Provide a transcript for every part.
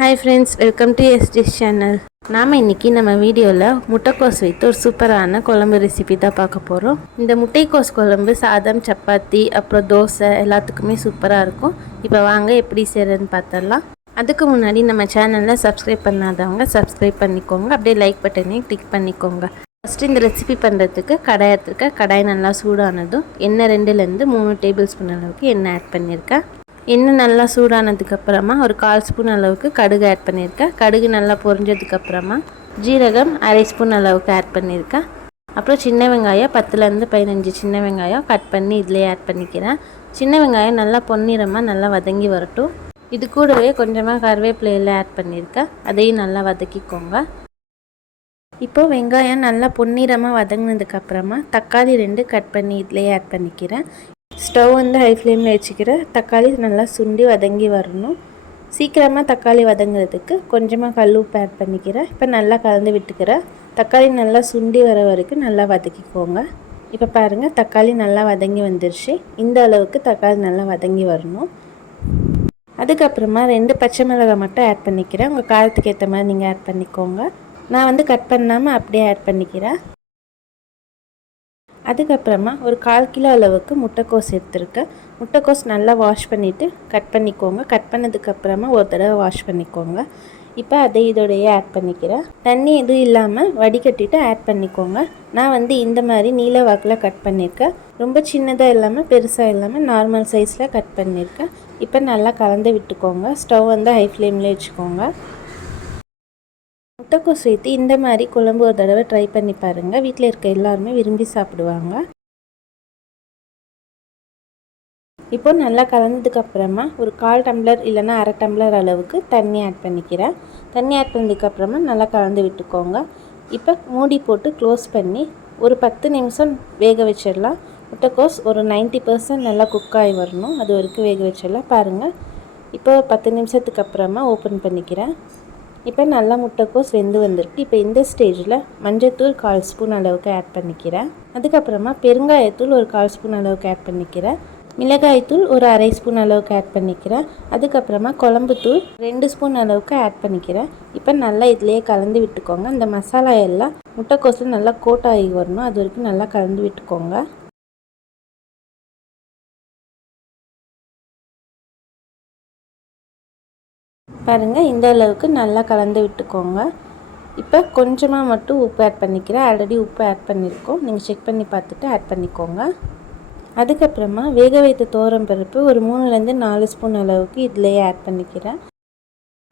Hi friends, welcome to SD's channel. நாம இன்னைக்கு நம்ம வீடியோவில் முட்டைக்கோஸ் வைத்து ஒரு சூப்பரான குழம்பு ரெசிபி தான் பார்க்க போகிறோம். இந்த முட்டைக்கோஸ் குழம்பு சாதம், சப்பாத்தி, அப்புறம் தோசை எல்லாத்துக்குமே சூப்பராக இருக்கும். இப்போ வாங்க எப்படி செய்கிறதுன்னு பார்த்தரலாம். அதுக்கு முன்னாடி நம்ம சேனலில் சப்ஸ்கிரைப் பண்ணாதவங்க சப்ஸ்கிரைப் பண்ணிக்கோங்க. அப்படியே லைக் பட்டனையும் கிளிக் பண்ணிக்கோங்க. ஃபஸ்ட்டு இந்த ரெசிபி பண்ணுறதுக்கு கடாய் எடுத்துருக்கேன். கடாய் நல்லா சூடானதும் எண்ணெய் 2லேருந்து 3 டேபிள் ஸ்பூன் அளவுக்கு எண்ணெய் ஆட் பண்ணியிருக்கேன். எண்ணெய் நல்லா சூடானதுக்கப்புறமா ஒரு 1/4 ஸ்பூன் அளவுக்கு கடுகு ஆட் பண்ணியிருக்கேன். கடுகு நல்லா பொரிஞ்சதுக்கப்புறமா ஜீரகம் 1/2 ஸ்பூன் அளவுக்கு ஆட் பண்ணியிருக்கேன். அப்புறம் சின்ன வெங்காயம் 10லேருந்து 15 சின்ன வெங்காயம் கட் பண்ணி இதிலே ஆட் பண்ணிக்கிறேன். சின்ன வெங்காயம் நல்லா பொன்னிறமாக நல்லா வதங்கி வரட்டும். இது கூடவே கொஞ்சமாக கருவேப்பிலையில் ஆட் பண்ணியிருக்கேன். அதையும் நல்லா வதக்கிக்கோங்க. இப்போது வெங்காயம் நல்லா பொன்னிறமாக வதங்கினதுக்கப்புறமா தக்காளி 2 கட் பண்ணி இதிலே ஆட் பண்ணிக்கிறேன். ஸ்டவ் வந்து ஹை ஃப்ளேமில் வச்சுக்கிறேன். தக்காளி நல்லா சுண்டி வதங்கி வரணும். சீக்கிரமாக தக்காளி வதங்குறதுக்கு கொஞ்சமாக கல் உப்பு ஆட் பண்ணிக்கிறேன். இப்போ நல்லா கலந்து விட்டுக்கிறேன். தக்காளி நல்லா சுண்டி வர வரைக்கும் நல்லா வதக்கிக்கோங்க. இப்போ பாருங்கள், தக்காளி நல்லா வதங்கி வந்துருச்சு. இந்த அளவுக்கு தக்காளி நல்லா வதங்கி வரணும். அதுக்கப்புறமா 2 பச்சை மிளகாய் மட்டும் ஆட் பண்ணிக்கிறேன். உங்கள் காரத்துக்கு ஏற்ற மாதிரி நீங்கள் ஆட் பண்ணிக்கோங்க. நான் வந்து கட் பண்ணாமல் அப்படியே ஆட் பண்ணிக்கிறேன். அதுக்கப்புறமா ஒரு 1/4 கிலோ அளவுக்கு முட்டைக்கோஸ் எடுத்துருக்கேன். முட்டைக்கோஸ் நல்லா வாஷ் பண்ணிவிட்டு கட் பண்ணிக்கோங்க. கட் பண்ணதுக்கப்புறமா ஒரு தடவை வாஷ் பண்ணிக்கோங்க. இப்போ அதை இதோடையே ஆட் பண்ணிக்கிறேன். தண்ணி எதுவும் இல்லாமல் வடிகட்டிட்டு ஆட் பண்ணிக்கோங்க. நான் வந்து இந்த மாதிரி நீல வாக்கில் கட் பண்ணியிருக்கேன். ரொம்ப சின்னதாக இல்லாமல் பெருசாக இல்லாமல் நார்மல் சைஸில் கட் பண்ணியிருக்கேன். இப்போ நல்லா கலந்து விட்டுக்கோங்க. ஸ்டவ் வந்து ஹை ஃப்ளேமில் வச்சுக்கோங்க. முட்டைக்கோஸ் வைத்து இந்த மாதிரி குழம்பு ஒரு தடவை ட்ரை பண்ணி பாருங்கள். வீட்டில் இருக்க எல்லாருமே விரும்பி சாப்பிடுவாங்க. இப்போ நல்லா கலந்ததுக்கப்புறமா ஒரு 1/4 டம்ளர் இல்லைன்னா 1/2 டம்ளர் அளவுக்கு தண்ணி ஆட் பண்ணிக்கிறேன். தண்ணி ஆட் பண்ணதுக்கப்புறமா நல்லா கலந்து விட்டுக்கோங்க. இப்போ மூடி போட்டு க்ளோஸ் பண்ணி ஒரு 10 நிமிஷம் வேக வச்சிடலாம். முட்டைக்கோஸ் ஒரு 90% நல்லா குக் ஆகி வரணும். அது வரைக்கும் வேக வச்சிடலாம். பாருங்கள், இப்போ 10 நிமிஷத்துக்கு அப்புறமா ஓப்பன் பண்ணிக்கிறேன். இப்போ நல்லா முட்டைக்கோஸ் வெந்து வந்திருக்கு. இப்போ இந்த ஸ்டேஜில் மஞ்சள்தூள் 1/4 ஸ்பூன் அளவுக்கு ஆட் பண்ணிக்கிறேன். அதுக்கப்புறமா பெருங்காயத்தூள் ஒரு 1/4 ஸ்பூன் அளவுக்கு ஆட் பண்ணிக்கிறேன். மிளகாய்த்தூள் ஒரு 1/2 ஸ்பூன் அளவுக்கு ஆட் பண்ணிக்கிறேன். அதுக்கப்புறமா குழம்புத்தூள் 2 ஸ்பூன் அளவுக்கு ஆட் பண்ணிக்கிறேன். இப்போ நல்லா இதிலேயே கலந்து விட்டுக்கோங்க. இந்த மசாலா எல்லாம் முட்டைக்கோஸில் நல்லா கோட் ஆகி வரணும். அது வரைக்கும் நல்லா கலந்து விட்டுக்கோங்க. பாருங்கள், இந்த அளவுக்கு நல்லா கலந்து விட்டுக்கோங்க. இப்போ கொஞ்சமாக மட்டும் உப்பு ஆட் பண்ணிக்கிறேன். ஆல்ரெடி உப்பு ஆட் பண்ணியிருக்கோம். நீங்கள் செக் பண்ணி பார்த்துட்டு ஆட் பண்ணிக்கோங்க. அதுக்கப்புறமா வேக வைத்த துவரம்பருப்பு ஒரு 3லேருந்து 4 ஸ்பூன் அளவுக்கு இதிலேயே ஆட் பண்ணிக்கிறேன்.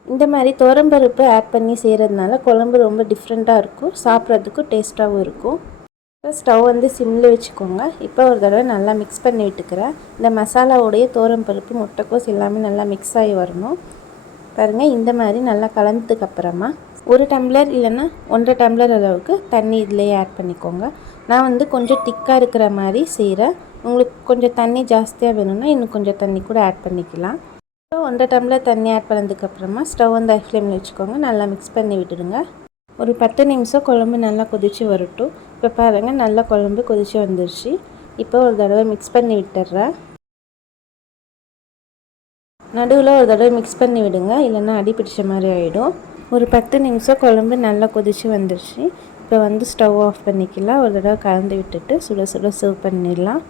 இந்த மாதிரி துவரம்பருப்பு ஆட் பண்ணி செய்கிறதுனால குழம்பு ரொம்ப டிஃப்ரெண்ட்டாக இருக்கும். சாப்பிட்றதுக்கும் டேஸ்ட்டாகவும் இருக்கும். இப்போ ஸ்டவ் வந்து சிம்மில் வச்சுக்கோங்க. இப்போ ஒரு தடவை நல்லா மிக்ஸ் பண்ணி விட்டுக்கிறேன். இந்த மசாலாவுடைய துவரம்பருப்பு முட்டைக்கோஸ் எல்லாமே நல்லா மிக்ஸ் ஆகி வரணும். பாருங்கள், இந்த மாதிரி நல்லா கலந்ததுக்கப்புறமா 1 டம்ளர் இல்லைன்னா 1.5 டம்ளர் அளவுக்கு தண்ணி இதிலேயே ஆட் பண்ணிக்கோங்க. நான் வந்து கொஞ்சம் திக்காக இருக்கிற மாதிரி செய்கிறேன். உங்களுக்கு கொஞ்சம் தண்ணி ஜாஸ்தியாக வேணும்னா இன்னும் கொஞ்சம் தண்ணி கூட ஆட் பண்ணிக்கலாம். இப்போ 1.5 டம்ளர் தண்ணி ஆட் பண்ணதுக்கப்புறமா ஸ்டவ் வந்து ஹை ஃப்ளேமில் வச்சுக்கோங்க. நல்லா மிக்ஸ் பண்ணி விட்டுடுங்க. ஒரு 10 நிமிஷம் குழம்பு நல்லா கொதித்து வரட்டும். இப்போ பாருங்கள், நல்லா குழம்பு கொதித்து வந்துருச்சு. இப்போ ஒரு தடவை மிக்ஸ் பண்ணி விட்டுடுறேன். நடுவில் ஒரு தடவை மிக்ஸ் பண்ணி விடுங்க, இல்லைன்னா அடி பிடிச்ச மாதிரி ஆகிடும். ஒரு 10 நிமிஷம் குழம்பு நல்லா கொதித்து வந்துருச்சு. இப்போ வந்து ஸ்டவ் ஆஃப் பண்ணிக்கலாம். ஒரு தடவை கலந்து விட்டுட்டு சுட சுட சர்வ் பண்ணிடலாம்.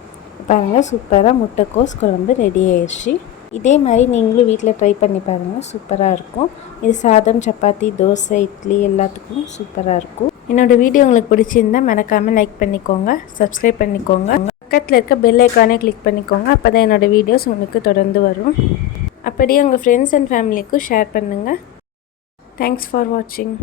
பாருங்கள், சூப்பராக முட்டைக்கோஸ் குழம்பு ரெடி ஆயிடுச்சு. இதே மாதிரி நீங்களும் வீட்டில் ட்ரை பண்ணி பாருங்கள். சூப்பராக இருக்கும். இது சாதம், சப்பாத்தி, தோசை, இட்லி எல்லாத்துக்கும் சூப்பராக இருக்கும். என்னோடய வீடியோ உங்களுக்கு பிடிச்சிருந்தா மறக்காமல் லைக் பண்ணிக்கோங்க, சப்ஸ்கிரைப் பண்ணிக்கோங்க. பக்கத்தில் இருக்க பெல் ஐக்கானே கிளிக் பண்ணிக்கோங்க. அப்போ தான் என்னோடய வீடியோஸ் உங்களுக்கு தொடர்ந்து வரும். அப்படியே உங்கள் ஃப்ரெண்ட்ஸ் அண்ட் ஃபேமிலிக்கும் ஷேர் பண்ணுங்கள். தேங்க்ஸ் ஃபார் வாட்சிங்.